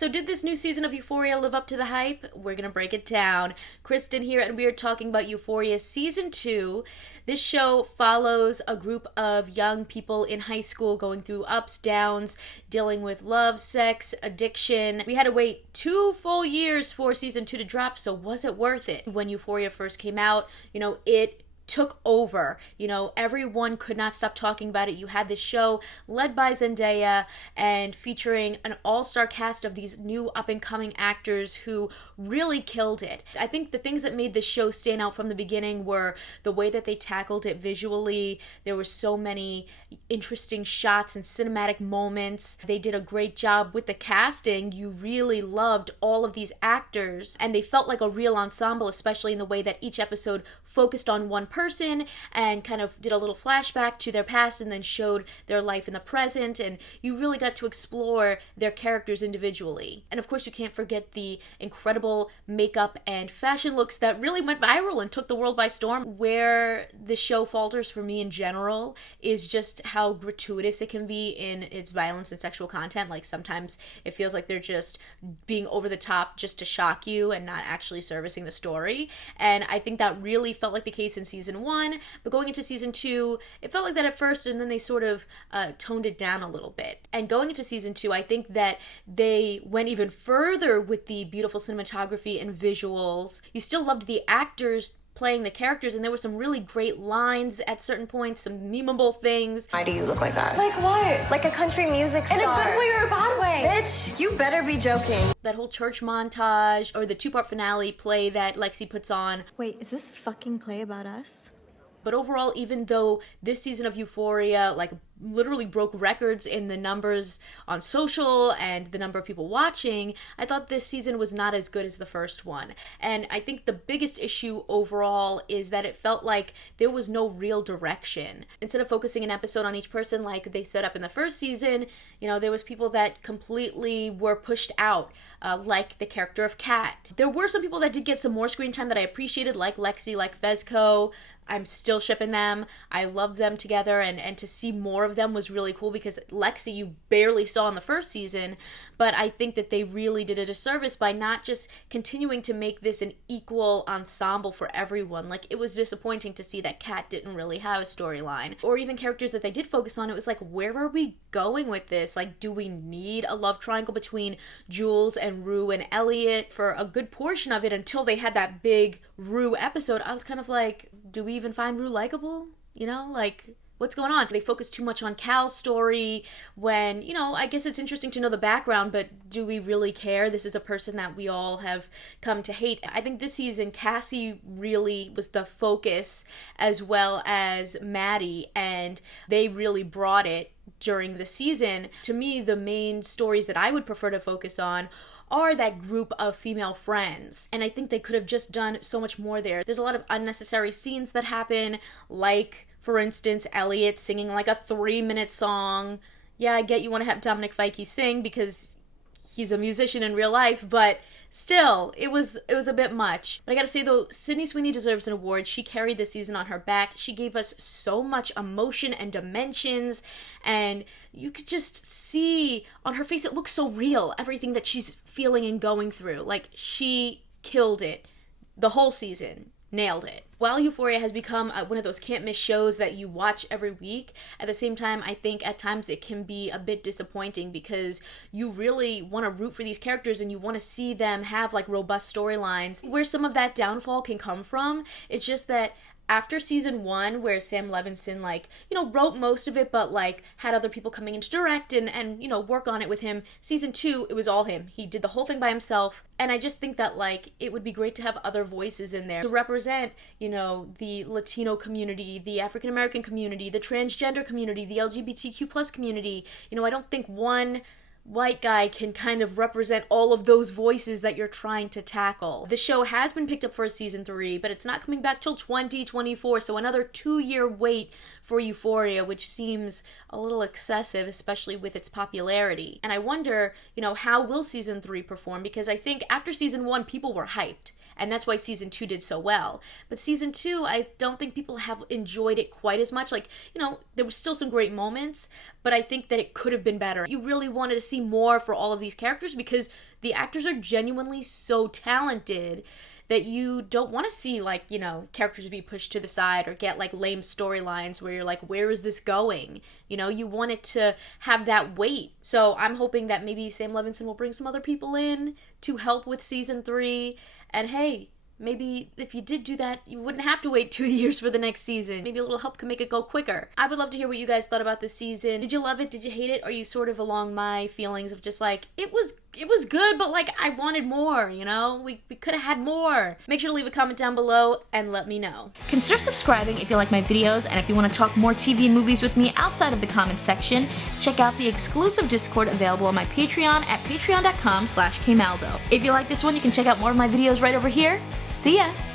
So did this new season of Euphoria live up to the hype? We're gonna break it down. Kristen here, and we are talking about Euphoria Season 2. This show follows a group of young people in high school going through ups, downs, dealing with love, sex, addiction. We had to wait 2 full years for Season 2 to drop, so was it worth it? When Euphoria first came out, it took over. Everyone could not stop talking about it. You had this show led by Zendaya and featuring an all-star cast of these new up-and-coming actors who really killed it. I think the things that made this show stand out from the beginning were the way that they tackled it visually. There were so many interesting shots and cinematic moments. They did a great job with the casting. You really loved all of these actors, and they felt like a real ensemble, especially in the way that each episode focused on one person and kind of did a little flashback to their past and then showed their life in the present, and you really got to explore their characters individually. And of course, you can't forget the incredible makeup and fashion looks that really went viral and took the world by storm. Where the show falters for me in general is just how gratuitous it can be in its violence and sexual content. Like, sometimes it feels like they're just being over the top just to shock you and not actually servicing the story. And I think that really felt like the case in season 1, but going into season 2, it felt like that at first, and then they sort of toned it down a little bit. And going into season 2, I think that they went even further with the beautiful cinematography and visuals. You still loved the actors playing the characters, and there were some really great lines at certain points, some memeable things. Why do you look like that? Like what? Like a country music star. In a good way or a bad way? Bitch, you better be joking. That whole church montage, or the 2-part finale play that Lexi puts on. Wait, is this a fucking play about us? But overall, even though this season of Euphoria, literally broke records in the numbers on social and the number of people watching, I thought this season was not as good as the first one. And I think the biggest issue overall is that it felt like there was no real direction. Instead of focusing an episode on each person like they set up in the first season, there was people that completely were pushed out, like the character of Kat. There were some people that did get some more screen time that I appreciated, like Lexi, like Fezco. I'm still shipping them. I love them together, and to see more of them was really cool, because Lexi you barely saw in the first season, but I think that they really did a disservice by not just continuing to make this an equal ensemble for everyone. It was disappointing to see that Kat didn't really have a storyline, or even characters that they did focus on. It was like, where are we going with this? Do we need a love triangle between Jules and Rue and Elliot for a good portion of it until they had that big Rue episode? I was kind of like, do we even find Rue likable? What's going on? They focus too much on Cal's story when, I guess it's interesting to know the background, but do we really care? This is a person that we all have come to hate. I think this season, Cassie really was the focus, as well as Maddie, and they really brought it during the season. To me, the main stories that I would prefer to focus on are that group of female friends. And I think they could have just done so much more there. There's a lot of unnecessary scenes that happen, like, for instance, Elliot singing a 3-minute song. Yeah, I get you want to have Dominic Fike sing because he's a musician in real life, but still, it was a bit much. But I gotta say though, Sydney Sweeney deserves an award. She carried this season on her back. She gave us so much emotion and dimensions, and you could just see on her face, it looks so real, everything that she's feeling and going through. She killed it the whole season. Nailed it. While Euphoria has become one of those can't miss shows that you watch every week, at the same time, I think at times it can be a bit disappointing, because you really want to root for these characters and you want to see them have robust storylines. Where some of that downfall can come from, it's just that after season 1, where Sam Levinson, wrote most of it, but, had other people coming in to direct and work on it with him, season 2, it was all him. He did the whole thing by himself, and I just think that, it would be great to have other voices in there to represent, the Latino community, the African American community, the transgender community, the LGBTQ plus community. I don't think one white guy can kind of represent all of those voices that you're trying to tackle. The show has been picked up for a season 3, but it's not coming back till 2024, so another 2-year wait for Euphoria, which seems a little excessive, especially with its popularity. And I wonder, how will season 3 perform? Because I think after season 1, people were hyped. and that's why season 2 did so well. But season 2, I don't think people have enjoyed it quite as much. Like, you know, there was still some great moments, but I think that it could have been better. You really wanted to see more for all of these characters because the actors are genuinely so talented that you don't want to see, like, you know, characters be pushed to the side or get, like, lame storylines where you're like, where is this going? You know, you want it to have that weight. So I'm hoping that maybe Sam Levinson will bring some other people in to help with season 3. And hey, maybe if you did do that, you wouldn't have to wait 2 years for the next season. Maybe a little help can make it go quicker. I would love to hear what you guys thought about this season. Did you love it? Did you hate it? Are you sort of along my feelings of just like, it was good, but like I wanted more, you know? We could have had more. Make sure to leave a comment down below and let me know. Consider subscribing if you like my videos, and if you want to talk more TV and movies with me outside of the comments section, check out the exclusive Discord available on my Patreon at patreon.com/kmaldo. If you like this one, you can check out more of my videos right over here. See ya!